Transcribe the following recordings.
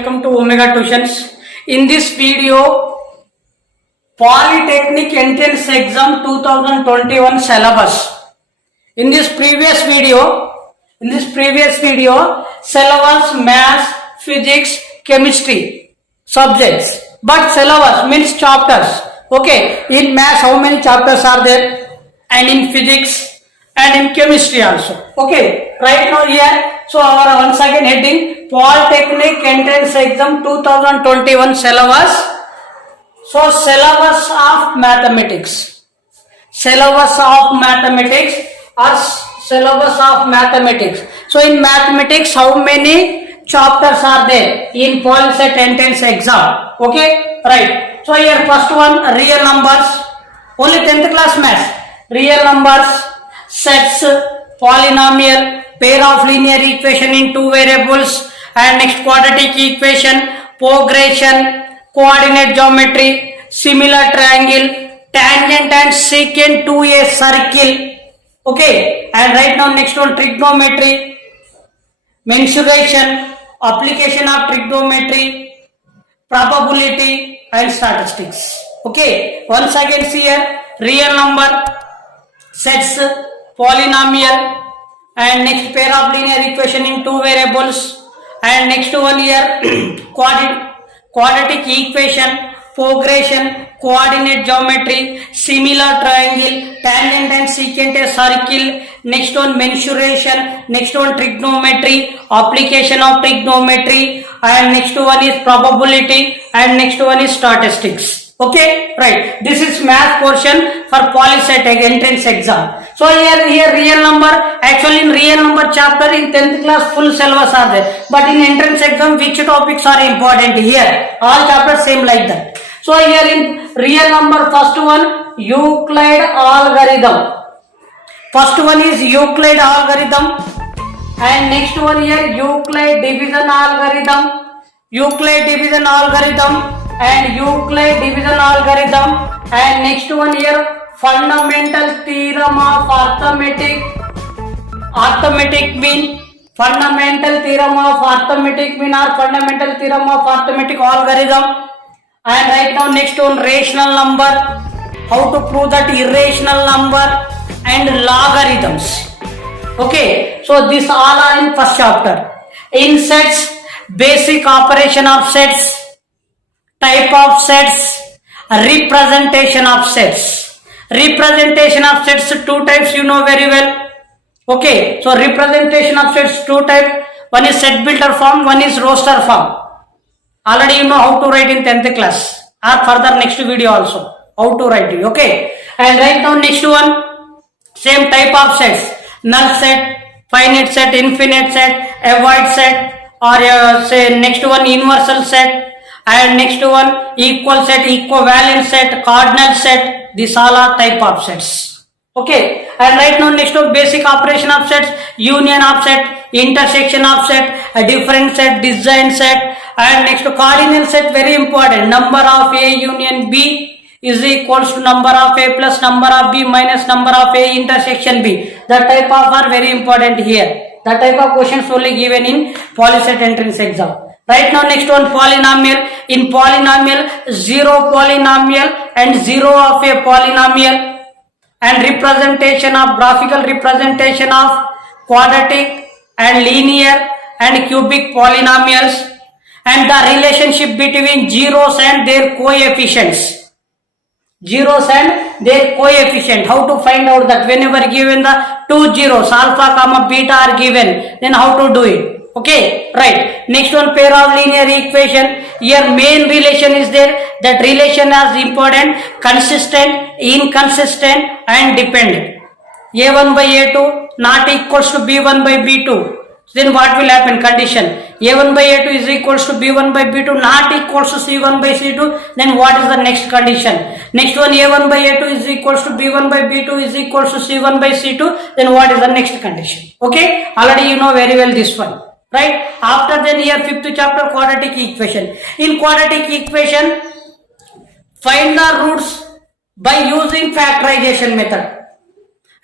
welcome to Omega Tuitions. In this video, Polytechnic Entrance Exam 2021 syllabus. In this previous video, syllabus, maths, physics, chemistry subjects. But syllabus means chapters. Okay, in maths how many chapters are there? And in physics and in chemistry also. Okay, right now here, so our once again heading Polytechnic Entrance Exam 2021 syllabus. So syllabus of mathematics. Syllabus of mathematics or syllabus of mathematics. So in mathematics how many chapters are there in Polytechnic Entrance Exam? Okay, right. So here first one, real numbers. Only 10th class maths. Real numbers, sets, polynomial, pair of linear equation in two variables, and next quadratic equation, progression, coordinate geometry, similar triangle, tangent and secant to a circle. Okay, and right now next one, trigonometry, mensuration, application of trigonometry, probability and statistics. Okay, once again see here, real number, sets, polynomial, and next pair of linear equation in two variables, and next one here quadratic equation, progression, coordinate geometry, similar triangle, tangent and secant a circle, next one mensuration, next one trigonometry, application of trigonometry, and next one is probability, and next one is statistics. Okay, right. This is math portion for Polytechnic entrance exam. So here real number, actually in real number chapter in 10th class full syllabus are there. But in entrance exam which topics are important here? All chapters same like that. So here in real number, first one Euclid algorithm. First one is Euclid algorithm, and next one here Euclid division algorithm, Euclid division algorithm, and Euclid division algorithm, and next one here fundamental theorem of arithmetic mean, fundamental theorem of arithmetic mean or fundamental theorem of arithmetic algorithm. And right now next one rational number, how to prove that irrational number, and logarithms. Okay, so these all are in first chapter. In sets, basic operation of sets, type of sets, representation of sets. Representation of sets, two types you know very well. Okay, so representation of sets two types. One is set builder form, one is roster form. Already you know how to write in 10th class or further next video also how to write it. Okay, and right now next one same type of sets, null set, finite set, infinite set, a void set, or say next one universal set, and next one equal set, equivalent set, cardinal set. These all are type of sets. Okay, and right now next one basic operation of sets, union of set, intersection of set, a different set, disjoint set, and next cardinal set, very important. Number of A union B is equals to number of A plus number of B minus number of A intersection B. That type of are very important here. That type of questions only given in Polytechnic entrance exam. Right now next one polynomial. In polynomial, zero polynomial and zero of a polynomial, and representation of graphical representation of quadratic and linear and cubic polynomials, and the relationship between zeros and their coefficients. Zeros and their coefficient. How to find out that? Whenever given the two zeros, alpha comma beta are given, then how to do it? Okay, right. Next one pair of linear equation. Here main relation is there. That relation is important, consistent, inconsistent, and dependent. A1 by A2 not equals to B1 by B2. Then what will happen? Condition A1 by A2 is equals to B1 by B2 not equals to C1 by C2. Then what is the next condition? Next one A1 by A2 is equals to B1 by B2 is equals to C1 by C2. Then what is the next condition? Okay, already you know very well this one, right? After then here fifth chapter quadratic equation. In quadratic equation, find the roots by using factorization method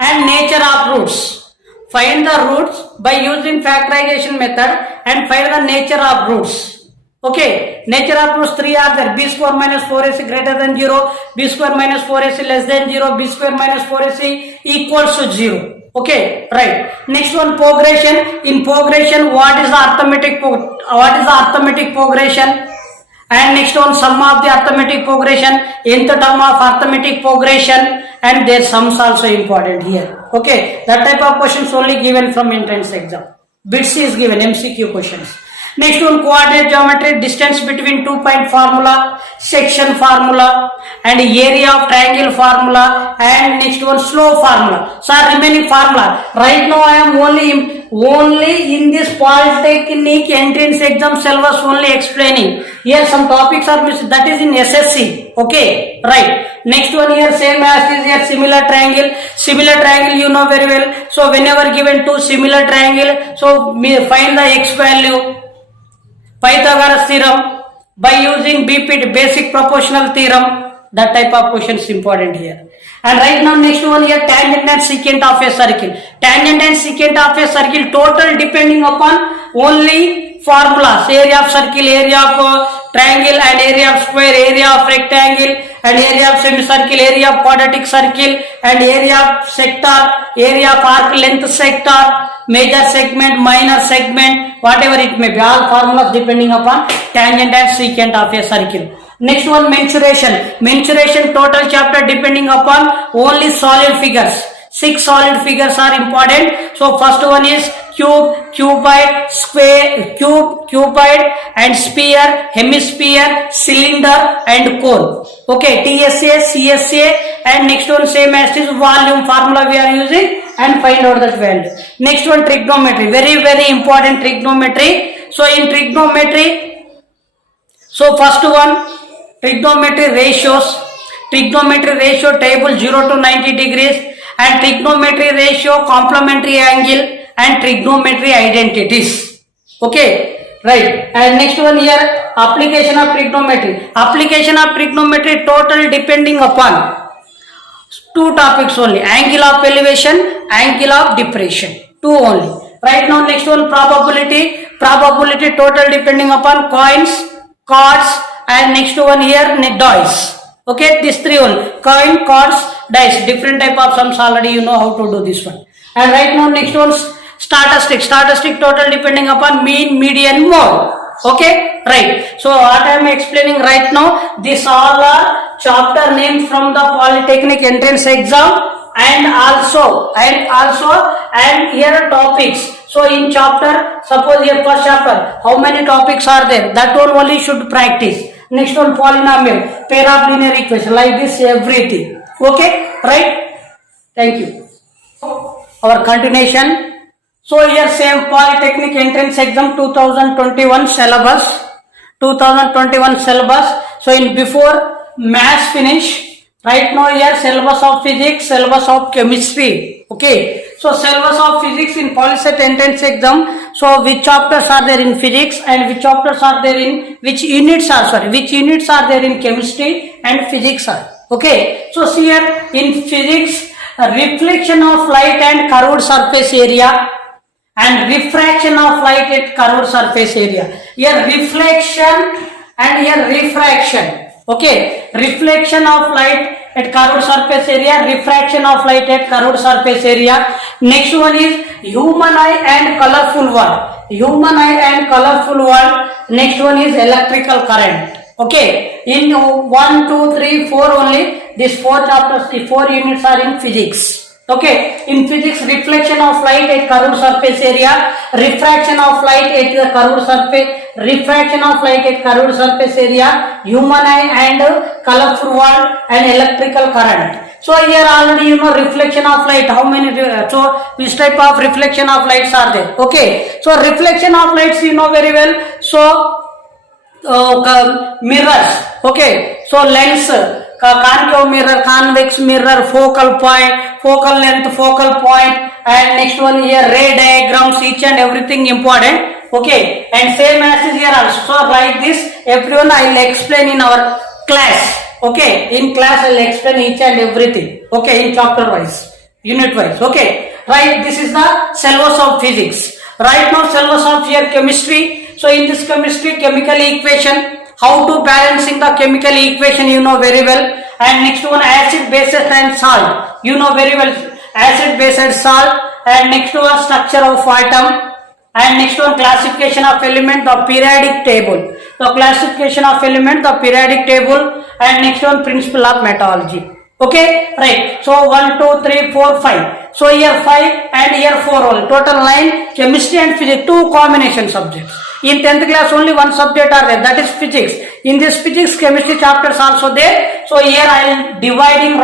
and nature of roots. Find the roots by using factorization method and find the nature of roots. Okay, nature of proofs 3 are there. B square minus 4ac greater than 0, B square minus 4ac less than 0, B square minus 4ac equals to 0. Okay, right. Next one, progression. In progression, what is the arithmetic progression? And next one, sum of the arithmetic progression, nth term of arithmetic progression, and their sums also important here. Okay, that type of questions only given from entrance exam. Bits is given, MCQ questions. Next one, coordinate geometry, distance between 2 point formula, section formula, and area of triangle formula, and next one, slope formula. So remaining formula. Right now I am only in this polytechnic entrance exam syllabus only explaining. Here some topics are missed, that is in SSC. Okay, right. Next one here, same as is here, similar triangle. Similar triangle you know very well. So whenever given two similar triangle, so find the x value. Pythagoras theorem by using BPT, basic proportional theorem. That type of question is important here. And right now next one here, tangent and secant of a circle. Tangent and secant of a circle total depending upon only formulas. Area of circle, area of triangle, and area of square, area of rectangle, and area of semicircle, area of quadratic circle, and area of sector, area of arc length sector, major segment, minor segment, whatever it may be, all formulas depending upon tangent and secant of a circle. Next one, mensuration. Mensuration total chapter depending upon only solid figures. 6 solid figures are important. So first one is cube, cuboid, square, cuboid, and sphere, hemisphere, cylinder, and cone. Okay, TSA, CSA, and next one same as this volume formula we are using, and find out that value. Next one, trigonometry. Very important trigonometry. So in trigonometry, so first one, trigonometry ratios. Trigonometry ratio table 0 to 90 degrees, and trigonometry ratio complementary angle, and trigonometry identities. Okay, right. And next one here, application of trigonometry. Application of trigonometry total depending upon 2 topics only, angle of elevation, angle of depression, 2 only. Right now next one, probability. Probability total depending upon coins, cards, and next one here, dice. Okay, these 3 only, coin, cards, dice, different type of sums, already you know how to do this one. And right now next one, statistic. Statistic total depending upon mean, median, mode. Okay, right. So what I am explaining right now, these all are chapter names from the polytechnic entrance exam, and here topics. So in chapter, suppose here first chapter, how many topics are there? That one only should practice. Next one, polynomial, pair of linear equation, like this, everything. Okay, right? Thank you. Our continuation. So here same polytechnic entrance exam 2021 syllabus. 2021 syllabus. So in before maths finish, right now here syllabus of physics, syllabus of chemistry. Okay. So syllabus of physics in Polyset entrance exam. So which chapters are there in physics, and which chapters are there in which units are there in chemistry and physics are. Okay. So see here in physics, reflection of light and curved surface area, and refraction of light at curved surface area. Here reflection and here refraction. Okay, reflection of light at curved surface area, refraction of light at curved surface area. Next one is human eye and colorful world. Human eye and colorful world. Next one is electrical current. Okay, in 1, 2, 3, 4 only. These 4 chapters, the 4 units are in physics. Okay, in physics, reflection of light at curved surface area, refraction of light at the curved surface, refraction of light at curved surface area, human eye and colorful world, and electrical current. So here already you know reflection of light, how many, so which type of reflection of lights are there. Okay, so reflection of lights you know very well. So mirrors. Okay, so lens, concave mirror, convex mirror, focal point, focal length, focal point, and next one here ray diagrams, each and everything important. Okay, and same as is here also. So like this, everyone I will explain in our class. Okay, in class I will explain each and everything. Okay, in chapter wise, unit wise. Okay, right. This is the syllabus of physics. Right now syllabus of here chemistry. So in this chemistry, chemical equation, how to balancing the chemical equation, you know very well. And next one, acid, bases and salt, you know very well, acid, base and salt. And next one, structure of atom. And next one, classification of element, the periodic table. The classification of element, the periodic table. And next one, principle of metallurgy. Okay, right. So 1, 2, 3, 4, 5. So year 5 and year 4 all. Total 9, chemistry and physics, 2 combination subjects. In 10th class only 1 subject are there, that is physics. In this physics, chemistry chapters also there. So here I am divided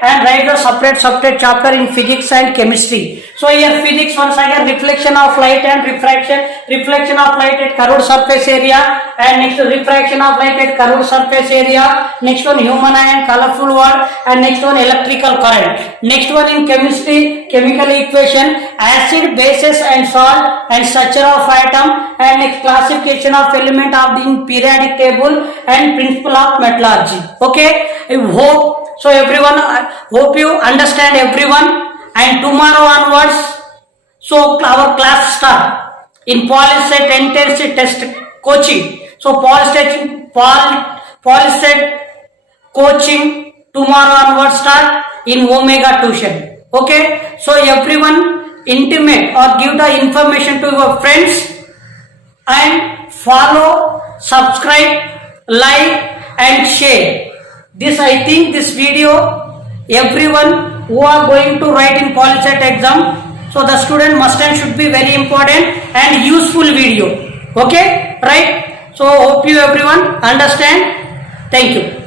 and write the separate chapter in physics and chemistry. So here physics, once again, reflection of light and reflection of light at curved surface area, and next refraction of light at curved surface area. Next one, human ion, colorful word, and next one, electrical current. Next one in chemistry, chemical equation, acid, bases and salt, and structure of atom, and next classification of element of the periodic table, and principle of metallurgy. Okay, I hope so everyone, I hope you understand everyone. And tomorrow onwards, so our class start in Polyset Intensity Test Coaching. So Polyset coaching tomorrow onwards start in Omega Tuition. Okay, so everyone intimate or give the information to your friends and follow, subscribe, like and share. This, I think this video, everyone who are going to write in Polyset exam, so the student must and should be very important and useful video. Okay, right? So hope you everyone understand. Thank you.